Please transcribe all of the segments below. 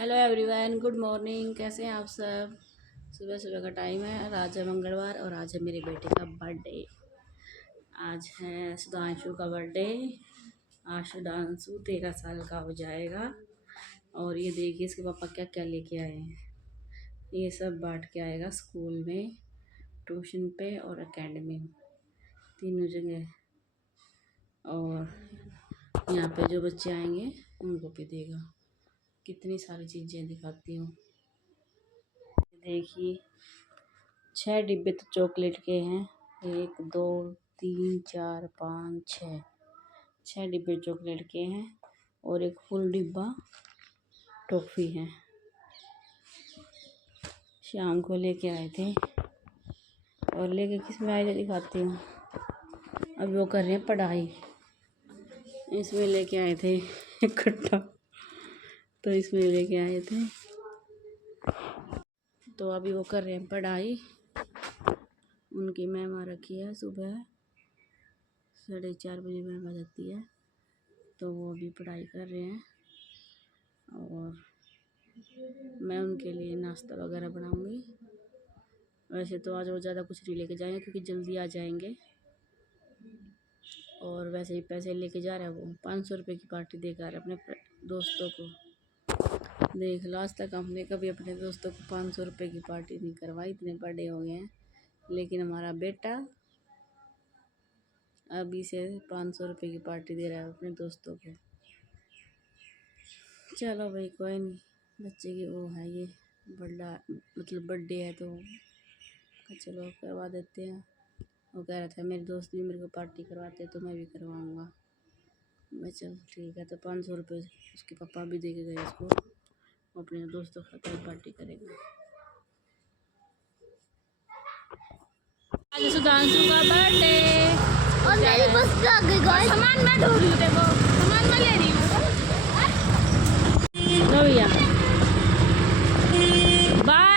Hello everyone, good morning. कैसे हैं आप सब? सुबह सुबह का टाइम है और आज है मंगलवार और आज है मेरे बेटे का बर्थडे। आज है सुधांशु का बर्थडे। आज सुधांशु 13 साल का हो जाएगा। और ये देखिए इसके पापा क्या क्या लेके आए हैं। ये सब बांट के आएगा स्कूल में, ट्यूशन पे और एकेडमी में, तीनों जगह। और यहाँ पे जो बच्चे आएंगे उनको भी देगा। कितनी सारी चीज़ें दिखाती हूँ। देखिए 6 डिब्बे तो चॉकलेट के हैं। 1 2 3 4 5 6 डिब्बे चॉकलेट के हैं और एक फुल डिब्बा टॉफ़ी है। शाम को लेके आए थे और लेके किस में आए थे दिखाती हूँ। अब वो कर रहे हैं पढ़ाई। इसमें लेके आए थे इकट्ठा, तो इसमें लेके आए थे। तो अभी वो कर रहे हैं पढ़ाई। उनकी मैम आ रखी है, सुबह 4:30 बजे मैम आ जाती है, तो वो अभी पढ़ाई कर रहे हैं। और मैं उनके लिए नाश्ता वगैरह बनाऊंगी। वैसे तो आज वो ज़्यादा कुछ नहीं लेके जाएंगे क्योंकि जल्दी आ जाएंगे। और वैसे ही पैसे लेके जा रहे हैं। वो 500 रुपये की पार्टी देकर अपने दोस्तों को। देख लो, आज तक हमने कभी अपने दोस्तों को 500 रुपये की पार्टी नहीं करवाई, इतने बड़े हो गए हैं। लेकिन हमारा बेटा अभी से 500 रुपये की पार्टी दे रहा है अपने दोस्तों को। चलो भाई, कोई नहीं, बच्चे की वो है, ये बड़ा मतलब बर्थडे है तो चलो करवा देते हैं। वो कह रहा था मेरे दोस्त भी मेरे को पार्टी करवाते तो मैं भी करवाऊँगा। मैं चल ठीक है। तो 500 रुपये उसके पापा भी दे के गए उसको, अपने दोस्तों के साथ पार्टी करेगा। आज सुधांशु का बर्थडे और मेरी बस आ गई गाइस। सामान मैं ढूंढ रही हूँ, देखो सामान मैं ले रही हूँ। लो भैया, बाय।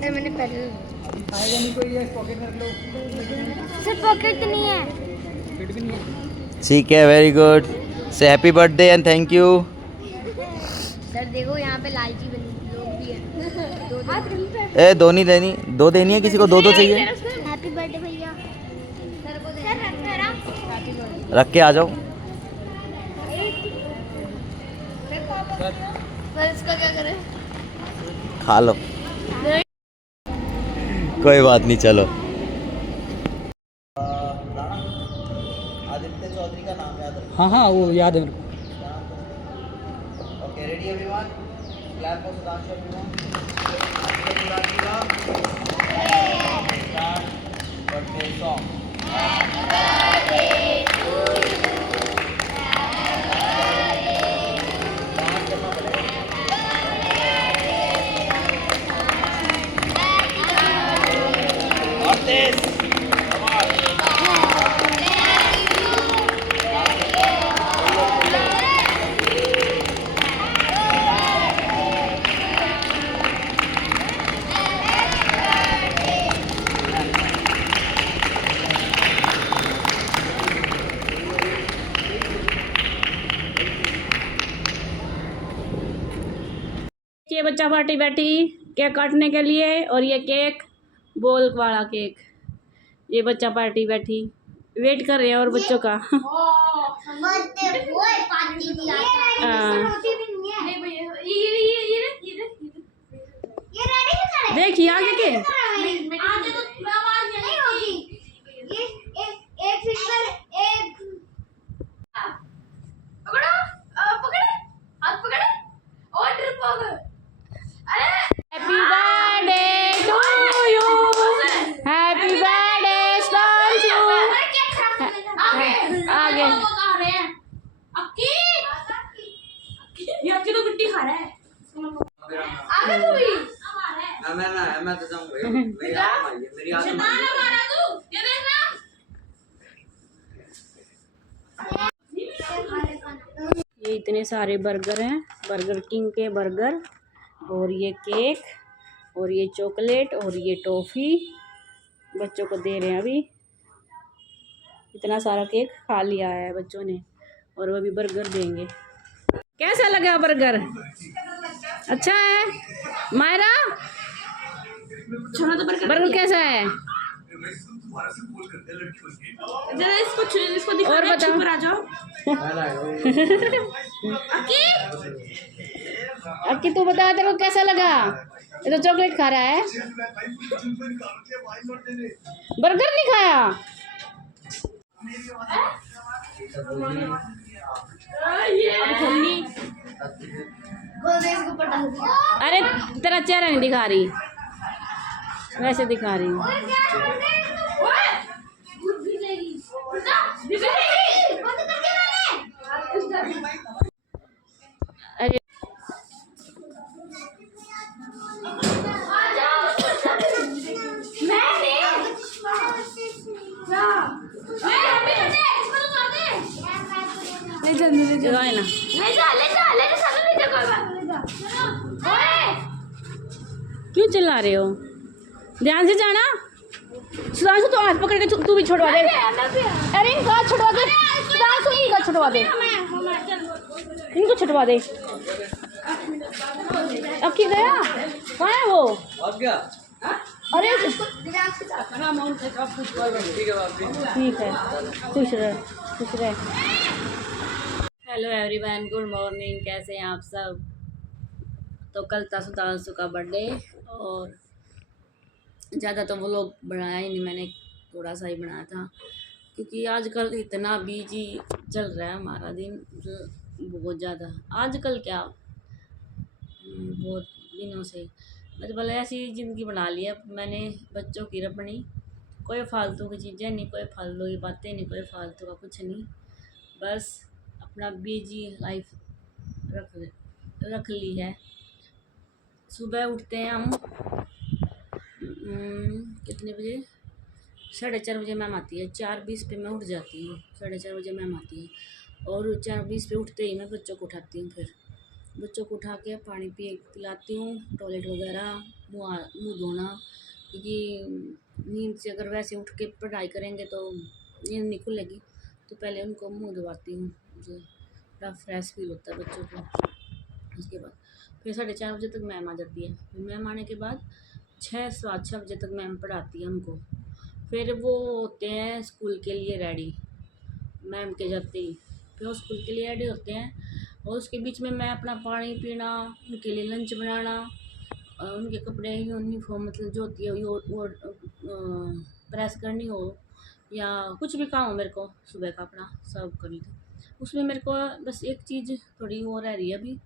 मैंने पहले सर पॉकेट नहीं है। ठीक है, वेरी गुड। से happy birthday and thank you. Sir देखो यहाँ पे लालची बनी लोग भी हैं। ए दो नहीं देनी, 2 देनी है, किसी को 2 चाहिए। हैप्पी बर्थडे भैया। सर को सर रख के आ जाओ। पर इसका क्या करें? खा लो, कोई बात नहीं, चलो। आदित्य चौधरी का नाम याद है? हाँ वो याद है मेरे को। Okay, ready everyone? Clap for Sudhanshu everyone. Birthday song. ये बच्चा पार्टी बैठी केक काटने के लिए। और ये केक बोल वाला केक, ये बच्चा पार्टी बैठी वेट कर रहे हैं और बच्चों का। देखिए आगे के लिट्टी खा रहा है। आगे तू भी मैं तो जाऊंगा मेरी आदत मारा तू, ये देखना। ये इतने सारे बर्गर हैं, बर्गर किंग के बर्गर, और ये केक और ये चॉकलेट और ये टॉफ़ी बच्चों को दे रहे हैं। अभी इतना सारा केक खा लिया है बच्चों ने और वो अभी बर्गर देंगे। कैसा लगा बर्गर? अच्छा है मायरा? बर्गर कैसा है? इसको और बताओ। आ जाओ। अक्की तू बता तेरे को कैसा लगा? ये तो चॉकलेट खा रहा है, बर्गर नहीं खाया। अरे तेरा चेहरा नहीं दिखा रही, वैसे दिखा रही हूँ। अरे जगाए ना, क्यों चिल्ला रहे हो? ध्यान से जाना। सुधांशु तो हाथ पकड़ के तू भी छुड़वा दे। अरे इनको हाथ छुड़वा दे, सुधांशु इनका छुड़वा दे, इनको छुड़वा दे। अब की गया कहाँ है वो? अरे ठीक है, खुश रहे खुश रहे। हेलो एवरीवन, गुड मॉर्निंग, कैसे हैं आप सब? तो कल था सुधांशु का बर्थडे और ज़्यादा तो वो लोग बनाया ही नहीं, मैंने थोड़ा सा ही बनाया था क्योंकि आजकल इतना बिजी चल रहा है हमारा दिन, बहुत ज़्यादा। आजकल क्या बहुत दिनों से मतलब ऐसी ज़िंदगी बना ली है मैंने, बच्चों की रपनी, कोई फालतू की चीज़ें नहीं, कोई फालतू की बातें नहीं, कोई फालतू का कुछ नहीं, बस अपना बिजी लाइफ रख ली है। सुबह उठते हैं हम कितने बजे? 4:30 बजे मैम आती है, 4:20 पे मैं उठ जाती हूँ। 4:30 बजे मैम आती है और 4:20 पे उठते ही मैं बच्चों को उठाती हूँ। फिर बच्चों को उठा के पानी पिलाती हूँ, टॉयलेट वगैरह, मुँह धोना, क्योंकि नींद से अगर वैसे उठ के पढ़ाई करेंगे तो नींद नहीं खुलेगी, तो पहले उनको मुँह धुलवाती हूँ, मुझे थोड़ा फ्रेश फील होता है बच्चों को। उसके बाद फिर 4:30 बजे तक मैम आ जाती है। फिर मैम आने के बाद 6 बजे तक मैम पढ़ाती है हमको। फिर वो होते हैं स्कूल के लिए रेडी, मैम के जाते ही फिर वो स्कूल के लिए रेडी होते हैं और उसके बीच में मैं अपना पानी पीना, उनके लिए लंच बनाना, उनके कपड़े यूनिफॉर्म मतलब जो होती है वो प्रेस करनी हो या कुछ भी काम हो मेरे को सुबह का अपना सब करनी थी। उसमें मेरे को बस एक चीज़ थोड़ी वो रह रही है अभी,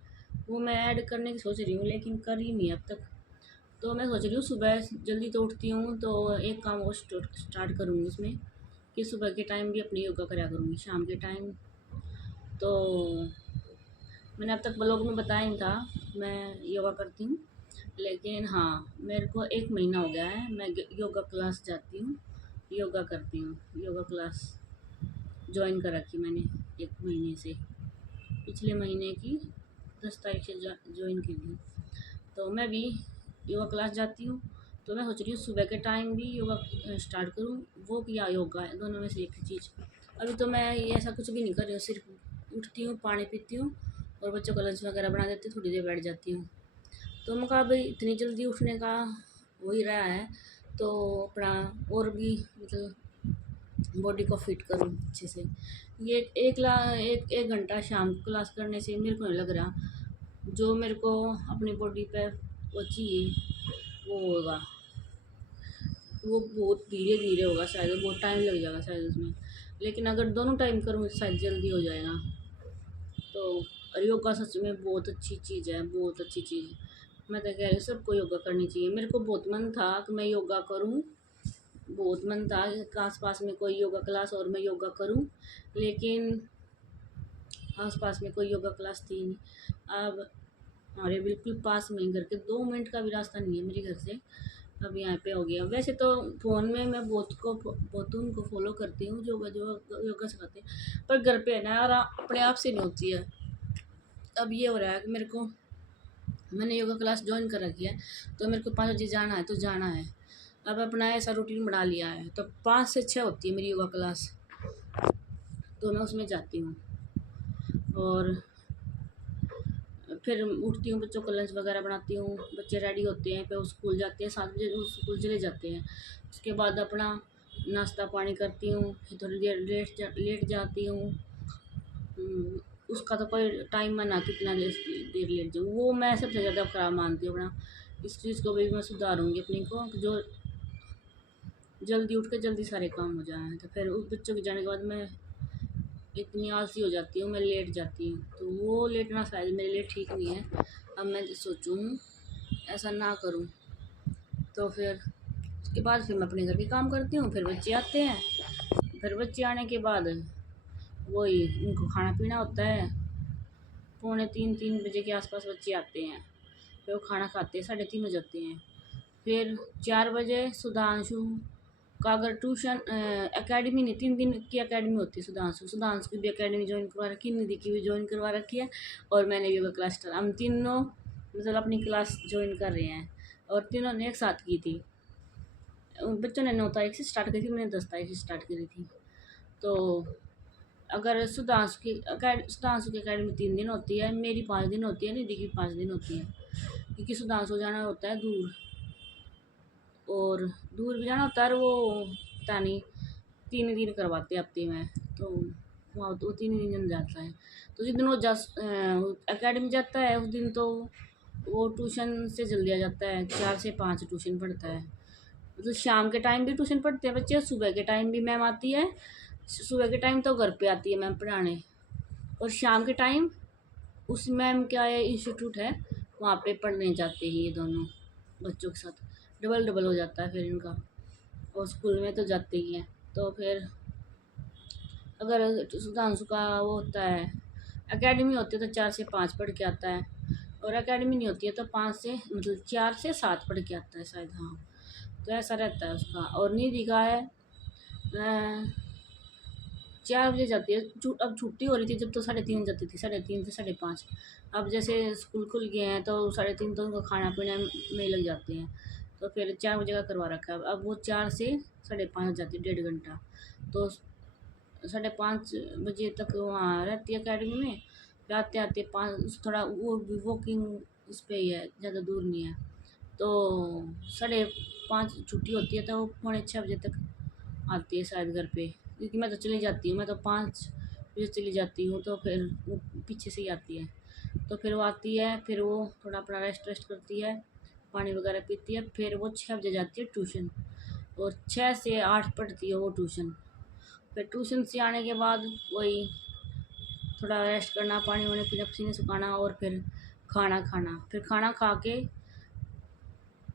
वो मैं ऐड करने की सोच रही हूँ लेकिन कर ही नहीं अब तक। तो मैं सोच रही हूँ सुबह जल्दी तो उठती हूँ तो एक काम और स्टार्ट करूँगी उसमें कि सुबह के टाइम भी अपनी योगा करा करूँगी, शाम के टाइम तो मैंने अब तक ब्लॉग में बताया नहीं था मैं योगा करती हूँ, लेकिन हाँ मेरे को 1 महीना हो गया है मैं योगा क्लास जाती हूँ, योगा करती हूँ। योगा क्लास ज्वाइन कर रखी मैंने 1 महीने से, पिछले महीने की 10 तारीख से ज्वाइन की थी। तो मैं भी योगा क्लास जाती हूँ, तो मैं सोच रही हूँ सुबह के टाइम भी योगा स्टार्ट करूँ, वो या योगा है दोनों में से एक चीज़। अभी तो मैं ये ऐसा कुछ भी नहीं कर रही हूँ, सिर्फ उठती हूँ, पानी पीती हूँ और बच्चों को लंच वगैरह बना देती हूँ, थोड़ी देर बैठ जाती हूँ। तो मैं कहा भाई इतनी जल्दी उठने का हो ही रहा है तो अपना और भी मतलब बॉडी को फिट करूँ अच्छे से। ये एक घंटा शाम को क्लास करने से मेरे को नहीं लग रहा जो मेरे को अपनी बॉडी पे वो चाहिए वो होगा, वो बहुत धीरे धीरे होगा, शायद बहुत टाइम लग जाएगा शायद उसमें, लेकिन अगर दोनों टाइम करूँ शायद जल्दी हो जाएगा। तो योगा सच में बहुत अच्छी चीज़ है, बहुत अच्छी चीज़। मैं तो कह रही हूँ सबको योगा करनी चाहिए। मेरे को बहुत मन था कि मैं योगा करूँ, बहुत मन था कि आसपास में कोई योगा क्लास और मैं योगा करूँ, लेकिन आसपास में कोई योगा क्लास थी नहीं। अब और ये बिल्कुल पास में ही, घर के 2 मिनट का भी रास्ता नहीं है मेरे घर से। अब यहाँ पे हो गया। वैसे तो फ़ोन में मैं बहुत उनको फॉलो करती हूँ जो जो योगा सिखाते हैं, पर घर पे है ना यार अपने आप से नहीं होती है। अब ये हो रहा है कि मेरे को, मैंने योगा क्लास ज्वाइन कर रखी है, तो मेरे को 5 बजे जाना है तो जाना है। अब अपना ऐसा रूटीन बना लिया है, तो 5 से 6 होती है मेरी योगा क्लास, तो मैं उसमें जाती हूँ। और फिर उठती हूँ, बच्चों को लंच वगैरह बनाती हूँ, बच्चे रेडी होते हैं, फिर वो स्कूल जाते हैं, 7 बजे वो स्कूल चले जाते हैं। उसके बाद अपना नाश्ता पानी करती हूँ, फिर थोड़ी देर लेट जाती हूँ। उसका तो कोई टाइम है ना, कितना देर लेट जाऊँ, वो मैं सबसे ज़्यादा ख़राब मानती हूँ अपना। इस चीज़ को भी मैं सुधारूँगी अपनी को, जो जल्दी उठ के जल्दी सारे काम हो जाएँ। तो फिर उस बच्चों के जाने के बाद मैं इतनी आलसी हो जाती हूँ, मैं लेट जाती हूँ, तो वो लेटना शायद मेरे लिए ठीक नहीं है। अब मैं सोचूँ ऐसा ना करूँ, तो फिर उसके बाद फिर मैं अपने घर के काम करती हूँ। फिर बच्चे आते हैं, फिर बच्चे आने के बाद वही उनको खाना पीना होता है। 2:45-3 बजे के आसपास बच्चे आते हैं, फिर वो खाना खाते हैं, 3:30 हो जाते हैं। फिर 4 बजे सुधांशु का अगर ट्यूशन एकेडमी नहीं, 3 दिन की एकेडमी होती है सुधांशु की भी एकेडमी ज्वाइन करवा रखी है, निधि की भी ज्वाइन करवा रखी है, और मैंने योगा क्लास स्टार्ट, हम तीनों मतलब अपनी क्लास ज्वाइन कर रहे हैं, और तीनों ने एक साथ की थी। उन बच्चों ने 9 तारीख से स्टार्ट करी थी, मैंने 10 तारीख से स्टार्ट करी थी। तो अगर सुधांशु की एकेडमी 3 दिन होती है, मेरी 5 दिन होती है, निधि की 5 दिन होती है, क्योंकि सुधांशु जाना होता है दूर, और दूर भी जाना होता है, और वो पता नहीं 3 दिन करवाते हैं हफ्ते में, तो वहाँ तो 3 दिन जाता है। तो जिस दिन वो एकेडमी जाता है उस दिन तो वो ट्यूशन से जल्दी आ जाता है, 4 से 5 ट्यूशन पढ़ता है। मतलब शाम के टाइम भी ट्यूशन पढ़ते हैं बच्चे, सुबह के टाइम भी मैम आती है। सुबह के टाइम तो घर पे आती है मैम पढ़ाने, और शाम के टाइम उस मैम क्या है इंस्टीट्यूट है, वहाँ पे पढ़ने जाते हैं ये दोनों बच्चों के साथ। डबल डबल हो जाता है फिर इनका, और स्कूल में तो जाते ही हैं। तो फिर अगर सुधांशु का वो होता है एकेडमी होती है तो 4 से 5 पढ़ के आता है, और एकेडमी नहीं होती है तो 5 से मतलब 4 से 7 पढ़ के आता है शायद, हाँ। तो ऐसा रहता है उसका। और निधि का है 4 बजे जाती है। अब छुट्टी हो रही थी जब तो 3:30 जाती थी, 3:30 से 5:30। अब जैसे स्कूल खुल गए हैं तो 3:30 तो उनको खाना पीना में लग जाते हैं, तो फिर 4 बजे का करवा रखा है। अब वो 4 से 5:30 जाती है, 1.5 घंटा। तो 5:30 बजे तक वहाँ रहती है अकेडमी में, फिर आते आते 5 थोड़ा वो वॉकिंग उस पर ही है, ज़्यादा दूर नहीं है। तो 5:30 छुट्टी होती है, तो वो 5:45 बजे तक आती है शायद घर पे, क्योंकि मैं तो चली जाती हूँ, मैं तो 5 बजे चली जाती हूँ, तो फिर वो पीछे से ही आती है। तो फिर वो आती है, फिर वो थोड़ा अपना रेस्ट करती है, पानी वगैरह पीती है, फिर वो 6 बजे जाती है ट्यूशन, और 6 से 8 पढ़ती है वो ट्यूशन। फिर ट्यूशन से आने के बाद वही थोड़ा रेस्ट करना, पानी वानी पीना, पसीने सुखाना, और फिर खाना खाना। फिर खाना खा के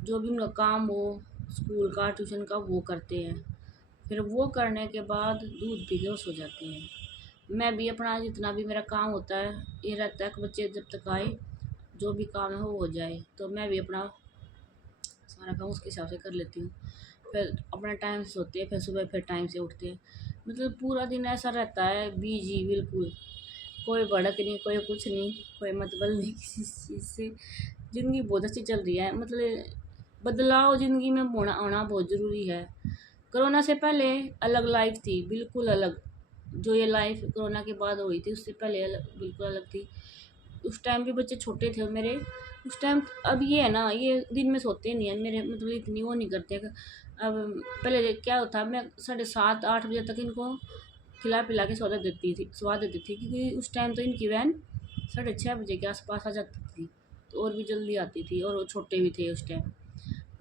जो भी उनका काम हो स्कूल का ट्यूशन का वो करते हैं। फिर वो करने के बाद दूध पी के वो सो जाते हैं। मैं भी अपना जितना भी मेरा काम होता है ये रहता है कि बच्चे जब तक आए जो भी काम है वो हो जाए, तो मैं भी अपना सारा काम उसके हिसाब से कर लेती हूँ। फिर अपना टाइम से सोते हैं, फिर सुबह फिर टाइम से उठते हैं। मतलब पूरा दिन ऐसा रहता है बिजी, बिल्कुल कोई भड़क नहीं, कोई कुछ नहीं, कोई मतलब नहीं किसी चीज़ से। ज़िंदगी बहुत अच्छी चल रही है, मतलब बदलाव ज़िंदगी में होना आना बहुत ज़रूरी है। कोरोना से पहले अलग लाइफ थी, बिल्कुल अलग। जो ये लाइफ कोरोना के बाद हुई थी उससे पहले बिल्कुल अलग थी। उस टाइम भी बच्चे छोटे थे मेरे उस टाइम। अब ये है ना, ये दिन में सोते नहीं है मेरे, मतलब इतनी वो नहीं करते। अब पहले क्या होता, मैं 7:30-8 बजे तक इनको खिला पिला के सुला देती थी, क्योंकि उस टाइम तो इनकी वैन 6:30 बजे के आसपास आ जाती थी, तो और भी जल्दी आती थी, और वो छोटे भी थे उस टाइम।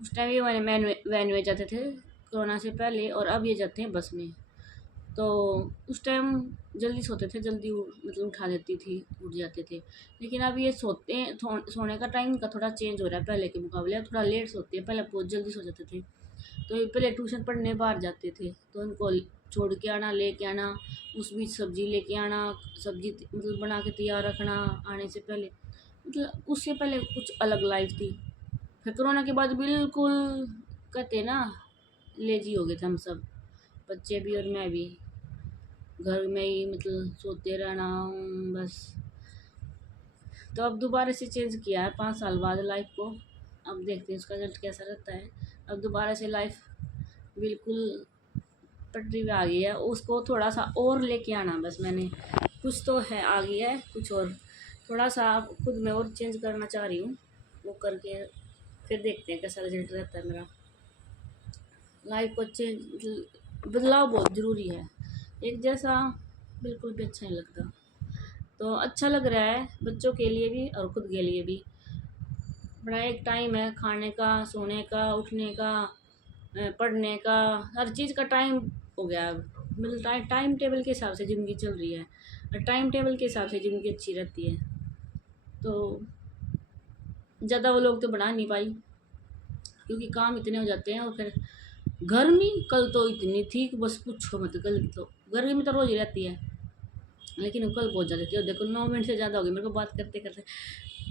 उस टाइम ये वैन में जाते थे कोरोना से पहले, और अब ये जाते हैं बस में। तो उस टाइम जल्दी सोते थे, जल्दी मतलब उठा देती थी, उठ जाते थे। लेकिन अब ये सोते हैं, सोने का टाइम का थोड़ा चेंज हो रहा है पहले के मुकाबले, अब थोड़ा लेट सोते हैं, पहले बहुत जल्दी सो जाते थे। तो ये पहले ट्यूशन पढ़ने बाहर जाते थे, तो इनको छोड़ के आना, लेके आना, उस बीच सब्ज़ी लेके आना, सब्ज़ी मतलब बना के तैयार रखना आने से पहले। मतलब उससे पहले कुछ अलग लाइफ थी। फिर कोरोना के बाद बिल्कुल कहते ना लेजी हो गए थे हम सब, बच्चे भी और मैं भी। घर में ही मतलब सोते रहना बस। तो अब दोबारा से चेंज किया है 5 साल बाद लाइफ को। अब देखते हैं उसका रिजल्ट कैसा रहता है। अब दोबारा से लाइफ बिल्कुल पटरी पे आ गई है, उसको थोड़ा सा और लेके आना बस। मैंने कुछ तो है आ गया है, कुछ और थोड़ा सा खुद में और चेंज करना चाह रही हूँ। वो करके फिर देखते हैं कैसा रिजल्ट रहता है मेरा। लाइफ को चेंज बदलाव बहुत ज़रूरी है, एक जैसा बिल्कुल भी अच्छा नहीं लगता। तो अच्छा लग रहा है बच्चों के लिए भी और ख़ुद के लिए भी। बड़ा एक टाइम है खाने का, सोने का, उठने का, पढ़ने का, हर चीज़ का टाइम हो गया अब। मतलब टाइम टेबल के हिसाब से ज़िंदगी चल रही है और टाइम टेबल के हिसाब से ज़िंदगी अच्छी रहती है। तो ज़्यादा वो लोग तो बढ़ा नहीं पाई क्योंकि काम इतने हो जाते हैं। और फिर गर्मी कल तो इतनी थी कि बस पूछो मत। कल तो गर्मी तो रोज़ ही रहती है, लेकिन कल बहुत ज़्यादा थी। और देखो 9 मिनट से ज़्यादा हो गई मेरे को बात करते करते।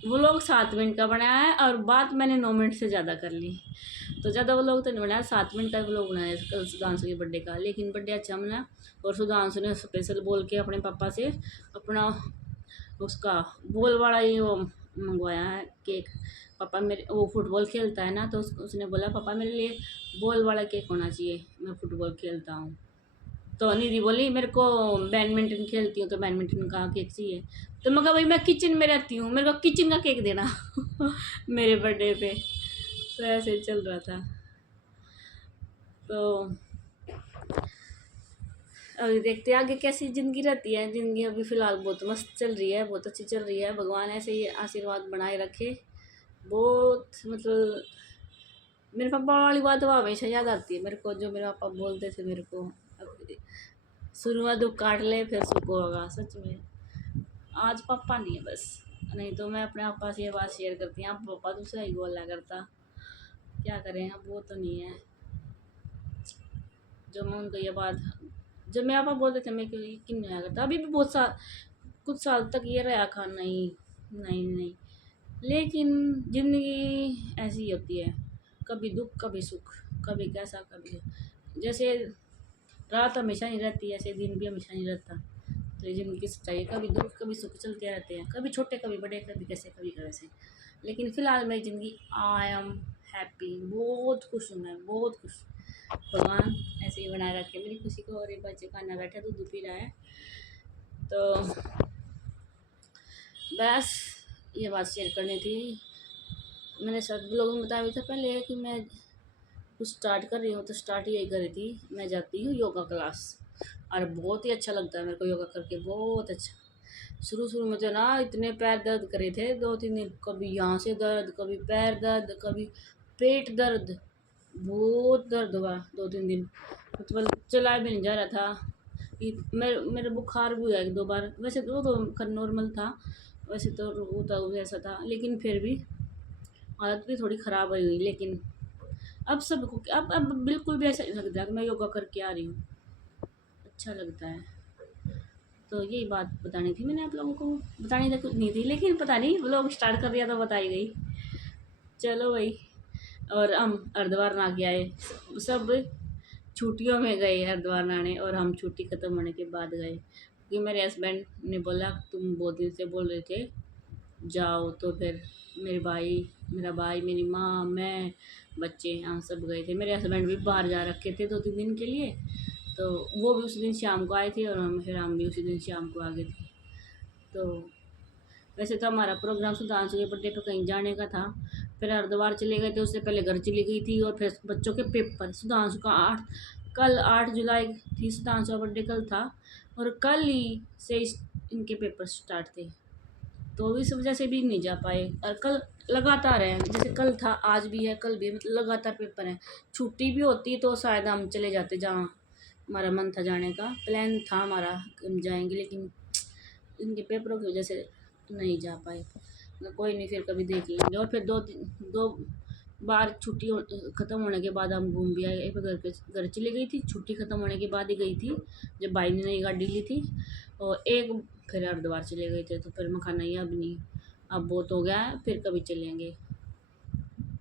वो लोग 7 मिनट का बनाया है और बात मैंने 9 मिनट से ज़्यादा कर ली। तो ज़्यादा वो लोग तो नहीं बनाया, 7 मिनट का वो लोग बनाया कल सुधांशु के बर्थडे का। लेकिन बर्थडे अच्छा मना। और सुधांशु ने स्पेशल बोल के अपने पापा से अपना उसका बॉल वाला ही वो मंगवाया है केक। पापा मेरे वो फुटबॉल खेलता है ना, तो उसने बोला पापा मेरे लिए बॉल वाला केक होना चाहिए, मैं फुटबॉल खेलता हूँ। तो निधि बोली मेरे को बैडमिंटन खेलती हूँ तो बैडमिंटन का केक चाहिए। तो मैं कहा भाई मैं किचन में रहती हूँ, मेरे को किचन का केक देना मेरे बर्थडे पे। तो ऐसे चल रहा था। तो अभी देखते हैं आगे कैसी ज़िंदगी रहती है। ज़िंदगी अभी फ़िलहाल बहुत मस्त चल रही है, बहुत अच्छी चल रही है। भगवान ऐसे ही आशीर्वाद बनाए रखे। बहुत मतलब मेरे पापा वाली बात वो हमेशा याद आती है मेरे को, जो मेरे पापा बोलते थे मेरे को, शुरू में दुख काट ले फिर सुख होगा। सच में आज पापा नहीं है बस, नहीं तो मैं अपने पापा से ये बात शेयर करती हूँ। आप पापा दूसरा ही बोला करता, क्या करें अब वो तो नहीं है। जो मैं उनको ये बात, जब मेरे पापा बोलते थे मैं यकीन नहीं आया करता। अभी भी बहुत कुछ साल तक ये रहा खा नहीं नहीं नहीं। लेकिन ज़िंदगी ऐसी होती है, कभी दुख कभी सुख, कभी कैसा कभी जैसे। रात हमेशा नहीं रहती, ऐसे दिन भी हमेशा नहीं रहता। तो ये ज़िंदगी की सच्चाई है, कभी दुख कभी सुख चलते रहते हैं, कभी छोटे कभी बड़े, कभी कैसे कभी कैसे। लेकिन फ़िलहाल मेरी ज़िंदगी आई एम हैप्पी, बहुत खुश हूँ मैं, बहुत खुश। भगवान ऐसे ही बनाए रखे मेरी खुशी को। और एक बच्चे खाना बैठा दूध पी रहा है। तो बस ये बात शेयर करनी थी। मैंने सब लोगों को बताया भी था पहले कि मैं कुछ स्टार्ट कर रही हूँ। तो स्टार्ट यही कर रही थी, मैं जाती हूँ योगा क्लास और बहुत ही अच्छा लगता है मेरे को योगा करके, बहुत अच्छा। शुरू में तो ना इतने पैर दर्द करे थे 2-3 दिन, कभी यहाँ से दर्द, कभी पैर दर्द, कभी पेट दर्द, बहुत दर्द हुआ 2-3 दिन। मतलब चला भी नहीं जा रहा था। मेरे बुखार भी हुआ 1-2 बार। वैसे तो नॉर्मल था, वैसे तो वो था वैसा था, लेकिन फिर भी हालत भी थोड़ी ख़राब हुई। लेकिन अब सबको अब बिल्कुल भी ऐसा नहीं लगता कि मैं योगा करके आ रही हूँ, अच्छा लगता है। तो यही बात बतानी थी मैंने आप लोगों को। बतानी तो कुछ नहीं थी, लेकिन पता नहीं लोग स्टार्ट कर दिया तो बताई गई। चलो भाई। और हम हरिद्वार ना के आए, सब छुट्टियों में गए हरिद्वार नहाने, और हम छुट्टी ख़त्म होने के बाद गए क्योंकि मेरे हस्बैंड ने बोला तुम बहुत दिन से बोल रहे थे जाओ। तो फिर मेरा भाई, मेरी माँ, मैं, बच्चे, हम सब गए थे। मेरे हस्बैंड भी बाहर जा रखे थे 2-3 दिन के लिए, तो वो भी उसी दिन शाम को आए थे और हम भी उसी दिन शाम को आ गए थे। तो वैसे तो हमारा प्रोग्राम सुधांशु के बर्थडे पर कहीं जाने का था। फिर हरिद्वार चले गए थे, उससे पहले घर चली गई थी। और फिर बच्चों के पेपर, सुधांशु का कल 8 जुलाई थी, सुधांशु का बर्थडे कल था और कल ही से इनके पेपर स्टार्ट थे। तो इस वजह से भी नहीं जा पाए। और कल लगातार है, जैसे कल था आज भी है कल भी, मतलब लगातार पेपर है। छुट्टी भी होती तो शायद हम चले जाते जहाँ हमारा मन था जाने का, प्लान था हमारा हम जाएंगे, लेकिन इनके पेपरों की वजह से नहीं जा पाए। कोई नहीं, फिर कभी देख लेंगे। और फिर दो बार छुट्टी ख़त्म होने के बाद हम घूम भी आए। एक घर चली गई थी, छुट्टी ख़त्म होने के बाद ही गई थी जब भाई ने नई गाड़ी ली थी। और एक फिर हरिद्वार चले गए थे। तो फिर मैं खाना ही अब नहीं अब बहुत हो गया है, फिर कभी चलेंगे।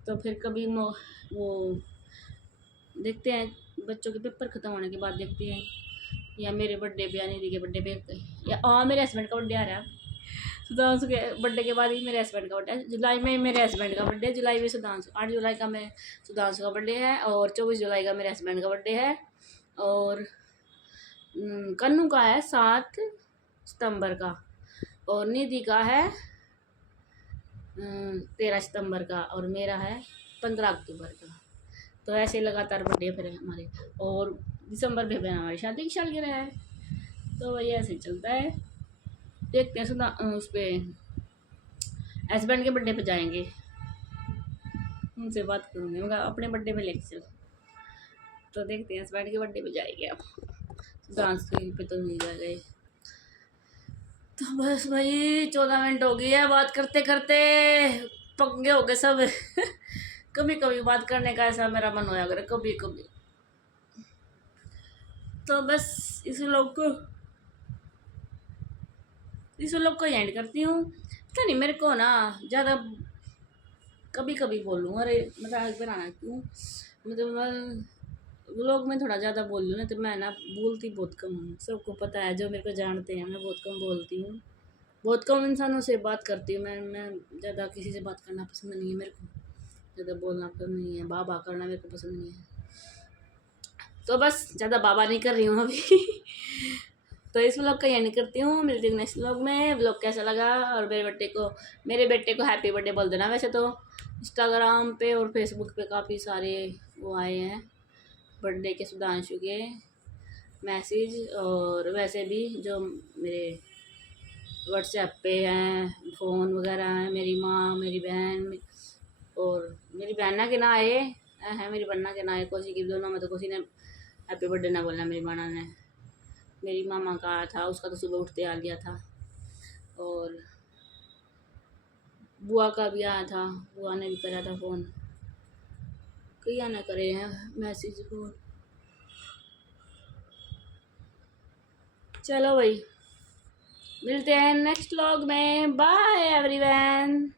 तो फिर कभी वो देखते हैं, बच्चों के पेपर ख़त्म होने के बाद देखते हैं, या मेरे बर्थडे पे या निधि के बर्थडे पे, या मेरे हस्बैंड का बर्थडे आ रहा है। सुधांशु के बर्थडे के बाद ही मेरे हस्बैंड का बर्थडे है। जुलाई में मेरे हस्बैंड का बर्थडे है, जुलाई में सुधांशु, 8 जुलाई का मैं सुधांशु का बर्थडे है, और 24 जुलाई का मेरे हस्बैंड का बर्थडे है, और कन्नू का है 7 सितंबर का, और निधि का है 13 सितंबर का, और मेरा है 15 अक्टूबर का। तो ऐसे लगातार बर्थडे फिर हमारे, और दिसंबर में हमारी शादी की सालगिरह है। तो वही ऐसे ही चलता है। देखते हैं उस पर हस्बैंड के बर्थडे पे जाएंगे, उनसे बात करूँगी, मगर अपने बर्थडे पे लेके चल। तो देखते हैं हस्बैंड के बर्थडे पे जाएंगे। अब डांस पे तो नहीं जा गए। तो बस भाई 14 मिनट हो गई है, बात करते करते पक्के हो गए सब। कभी कभी बात करने का ऐसा मेरा मन होया करे, कभी कभी। तो बस इस लोग को एंड करती हूँ। पता नहीं मेरे को ना ज़्यादा कभी कभी बोलूँ, अरे मजाक बनाना क्यों, मतलब व्लॉग में थोड़ा ज़्यादा बोल लूँ ना, तो मैं ना बोलती बहुत कम हूँ। सबको पता है, जो मेरे को जानते हैं, मैं बहुत कम बोलती हूँ, बहुत कम इंसानों से बात करती हूँ। मैं ज़्यादा किसी से बात करना पसंद नहीं है मेरे को, ज़्यादा बोलना पसंद नहीं है, बाबा करना मेरे को पसंद नहीं है। तो बस ज़्यादा बाबा नहीं कर रही हूँ अभी। तो इस व्लॉग का एंड करती हूँ, मिलती हूँ नेक्स्ट व्लॉग में। व्लॉग कैसा लगा, और मेरे बेटे को हैप्पी बर्थडे बोल देना। वैसे तो इंस्टाग्राम पे और फेसबुक पे काफ़ी सारे वो आए हैं बर्थडे के, सुधांशु के मैसेज, और वैसे भी जो मेरे व्हाट्सएप पे हैं, फ़ोन वगैरह हैं, मेरी माँ, मेरी बहन, और मेरी बहना के ना आए हैं, मेरी बन्ना के ना आए, कोसी की दोनों में तो किसी ने हैप्पी बर्थडे ना बोलना। मेरी माना ने, मेरी मामा का आया था, उसका तो सुबह उठते आ गया था, और बुआ का भी आया था, बुआ ने भी करा था फ़ोन, कई ना करे हैं मैसेज फ़ोन। चलो भाई, मिलते हैं नेक्स्ट व्लॉग में। Bye everyone.